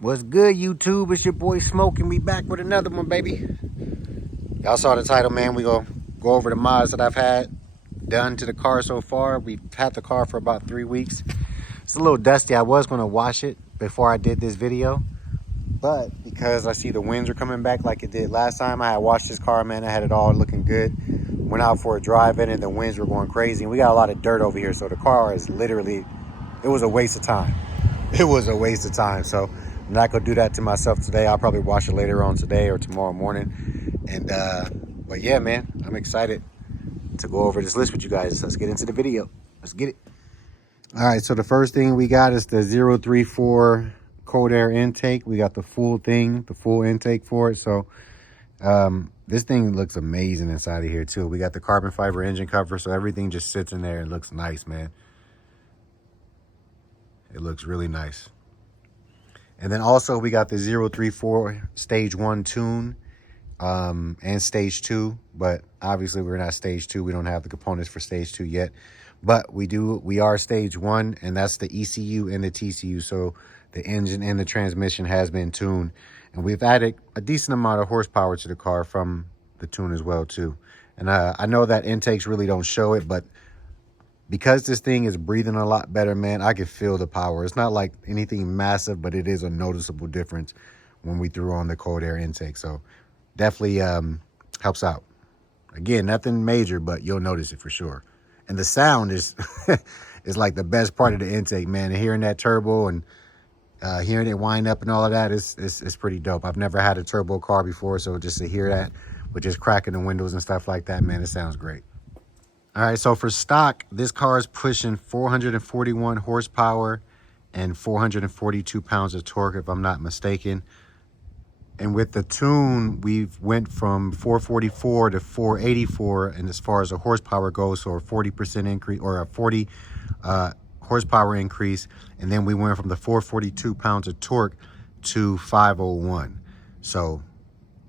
What's good, YouTube? It's your boy Smoking. We back with another one, baby. Y'all saw the title, man. We gonna go over the mods that I've had done to the car so far. We've had the car for about 3 weeks. It's a little dusty. I was gonna wash it before I did this video, but because I see the winds are coming back like it did last time, I had washed this car, man. I had it all looking good. Went out for a drive in and the winds were going crazy. And we got a lot of dirt over here, so the car is literally, it was a waste of time. It was a waste of time. So I'm not gonna do that to myself today. I'll probably wash it later on today or tomorrow morning. And but yeah, man, I'm excited to go over this list with you guys. Let's get into the video. Let's get it. All right, so the first thing we got is the 034 cold air intake. We got the full thing, the full intake for it. So this thing looks amazing inside of here too. We got the carbon fiber engine cover, so everything just sits in there and looks nice, man. It looks really nice. And then also we got the 034 stage 1 tune and stage 2, but obviously we're not stage 2. We don't have the components for stage 2 yet, but we are stage 1, and that's the ECU and the TCU. So the engine and the transmission has been tuned, and we've added a decent amount of horsepower to the car from the tune as well too. And I know that intakes really don't show it, but because this thing is breathing a lot better, man, I can feel the power. It's not like anything massive, but it is a noticeable difference when we threw on the cold air intake. So definitely helps out. Again, nothing major, but you'll notice it for sure. And the sound is is like the best part of the intake, man. And hearing that turbo and hearing it wind up and all of that is pretty dope. I've never had a turbo car before, so just to hear that with just cracking the windows and stuff like that, man, it sounds great. All right, so for stock, this car is pushing 441 horsepower and 442 pounds of torque, if I'm not mistaken. And with the tune, we've went from 444 to 484, and as far as the horsepower goes, so a 40% increase, or a 40 horsepower increase. And then we went from the 442 pounds of torque to 501. So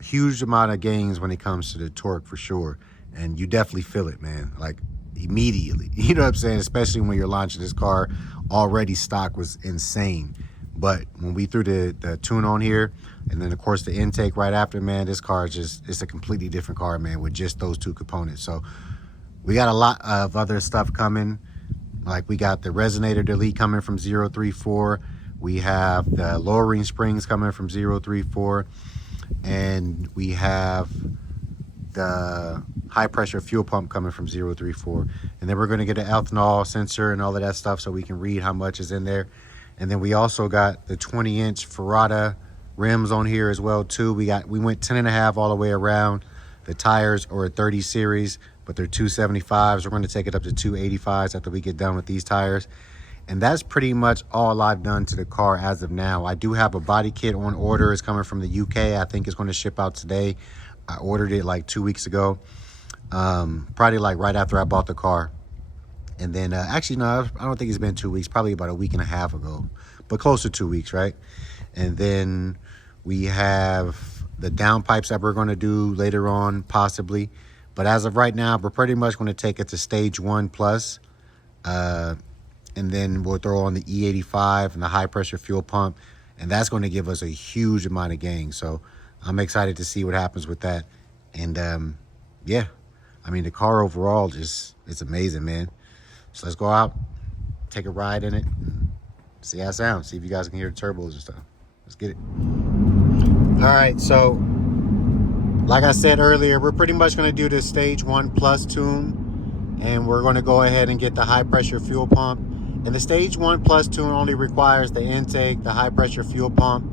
huge amount of gains when it comes to the torque for sure. And you definitely feel it, man, like immediately. You know what I'm saying? Especially when you're launching this car. Already stock was insane. But when we threw the tune on here, and then of course the intake right after, man, this car is just, it's a completely different car, man, with just those two components. So we got a lot of other stuff coming. Like we got the resonator delete coming from 034. We have the lowering springs coming from 034. And we have the high pressure fuel pump coming from 034. And then we're going to get an ethanol sensor and all of that stuff so we can read how much is in there. And then we also got the 20-inch Ferrata rims on here as well too. We went 10.5 all the way around. The tires are a 30 series, but they're 275s. We're going to take it up to 285s after we get done with these tires. And that's pretty much all I've done to the car as of now. I do have a body kit on order. It's coming from the UK. I think it's going to ship out today. I ordered it like 2 weeks ago, probably like right after I bought the car. And then actually, no, I don't think it's been 2 weeks, probably about a week and a half ago, but close to 2 weeks, right? And then we have the downpipes that we're going to do later on, possibly. But as of right now, we're pretty much going to take it to stage 1 plus. And then we'll throw on the E85 and the high pressure fuel pump. And that's going to give us a huge amount of gain. So I'm excited to see what happens with that. And yeah, I mean, the car overall just, it's amazing, man. So let's go out, take a ride in it, and see how it sounds. See if you guys can hear the turbos and stuff. Let's get it. All right, so like I said earlier, we're pretty much going to do the stage 1 plus tune, and we're going to go ahead and get the high pressure fuel pump. And the stage 1 plus tune only requires the intake, the high pressure fuel pump,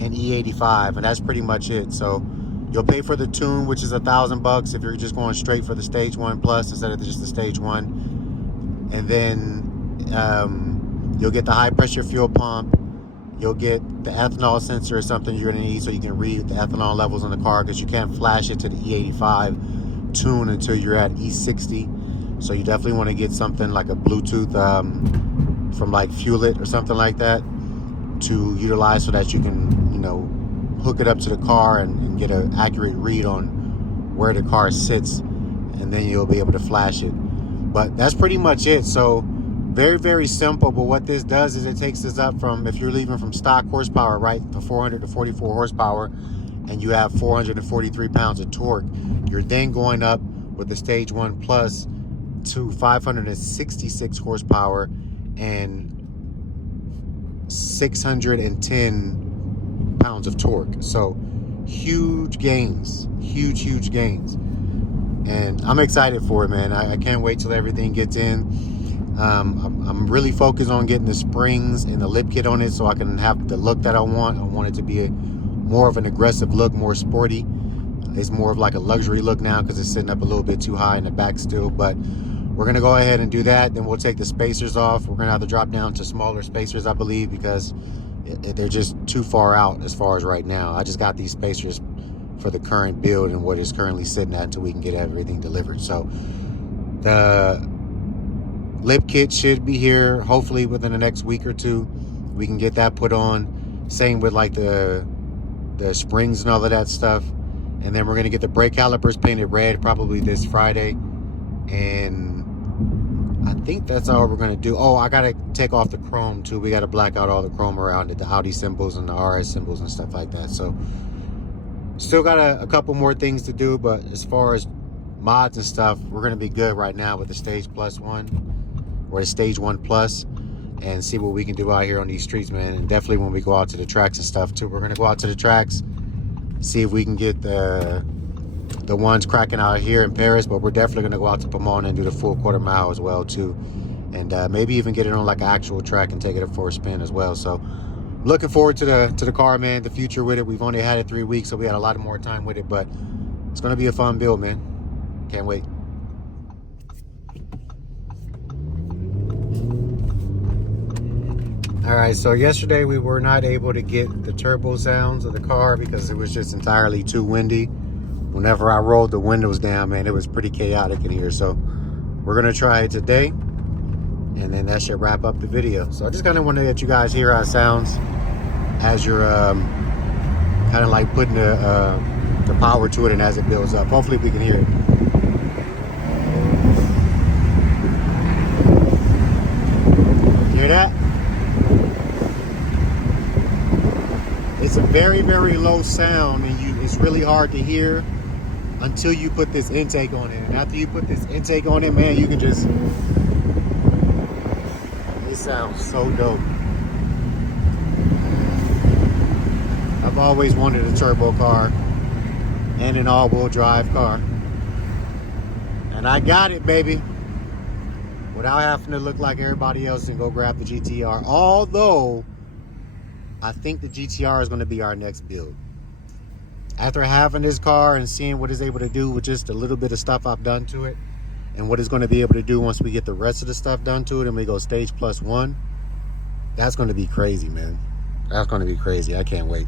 and E85, and that's pretty much it. So you'll pay for the tune, which is $1,000 if you're just going straight for the stage 1 plus instead of just the stage 1. And then you'll get the high pressure fuel pump. You'll get the ethanol sensor or something you're gonna need so you can read the ethanol levels on the car, because you can't flash it to the E85 tune until you're at E60. So you definitely want to get something like a Bluetooth from like Fuelit or something like that to utilize so that you can, you know, hook it up to the car and get an accurate read on where the car sits, and then you'll be able to flash it. But that's pretty much it. So Very, very simple, but what this does is it takes us up from, if you're leaving from stock horsepower, right, to 444 horsepower, and you have 443 pounds of torque, you're then going up with the Stage 1 Plus to 566 horsepower and 610 pounds of torque. So huge gains, huge gains. And I'm excited for it, man. I can't wait till everything gets in. I'm really focused on getting the springs and the lip kit on it so I can have the look that I want. I want it to be more of an aggressive look, more sporty. It's more of like a luxury look now because it's sitting up a little bit too high in the back still. But we're going to go ahead and do that. Then we'll take the spacers off. We're going to have to drop down to smaller spacers, I believe, because they're just too far out as far as right now. I just got these spacers for the current build and what is currently sitting at until we can get everything delivered. So the lip kit should be here hopefully within the next week or two. We can get that put on. Same with like the springs and all of that stuff. And then we're going to get the brake calipers painted red probably this Friday. And I think that's all we're going to do. Oh, I got to take off the chrome too. We got to black out all the chrome around it, the Audi symbols and the RS symbols and stuff like that. So still got a couple more things to do, but as far as mods and stuff, we're going to be good right now with the Stage Plus 1 or the Stage 1 Plus, and see what we can do out here on these streets, man. And definitely when we go out to the tracks and stuff too, we're going to go out to the tracks, see if we can get the ones cracking out here in Paris, but we're definitely going to go out to Pomona and do the full quarter mile as well too, and maybe even get it on like an actual track and take it up for a spin as well. So looking forward to the car, man, the future with it. We've only had it 3 weeks, so we had a lot more time with it, but it's going to be a fun build, man. Can't wait. All right, so yesterday we were not able to get the turbo sounds of the car because it was just entirely too windy. Whenever I rolled the windows down, man, it was pretty chaotic in here. So we're gonna try it today, and then that should wrap up the video. So I just kind of want to let you guys hear how it sounds as you're kind of like putting the power to it and as it builds up. Hopefully we can hear it. Hear that? It's a very, very low sound, and it's really hard to hear until you put this intake on it. And after you put this intake on it, man, you can just, it sounds so dope. I've always wanted a turbo car and an all-wheel drive car, and I got it, baby, without having to look like everybody else and go grab the GTR. Although I think the GTR is going to be our next build. After having this car and seeing what it's able to do with just a little bit of stuff I've done to it, and what it's going to be able to do once we get the rest of the stuff done to it and we go Stage Plus 1, that's going to be crazy, man. That's going to be crazy. I can't wait.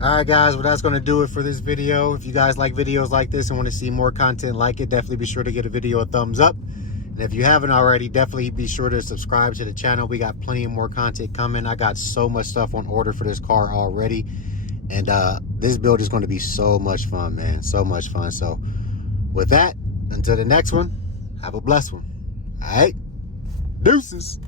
All right, guys, well, that's going to do it for this video. If you guys like videos like this and want to see more content like it, definitely be sure to give a video a thumbs up. And if you haven't already, definitely be sure to subscribe to the channel. We got plenty of more content coming. I got so much stuff on order for this car already. And this build is going to be so much fun, man. So much fun. So with that, until the next one, have a blessed one. All right? Deuces.